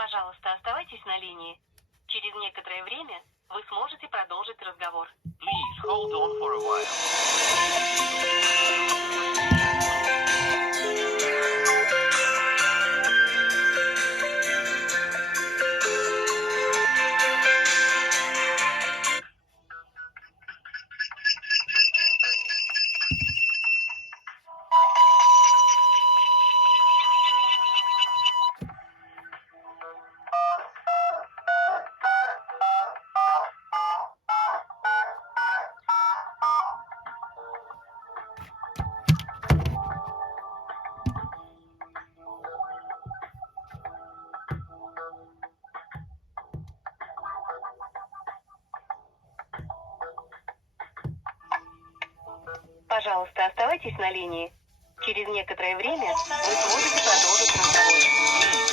Пожалуйста, оставайтесь на линии. Через некоторое время вы сможете продолжить разговор. Please hold on for a while. Пожалуйста, оставайтесь на линии. Через некоторое время вы сможете продолжить разговор.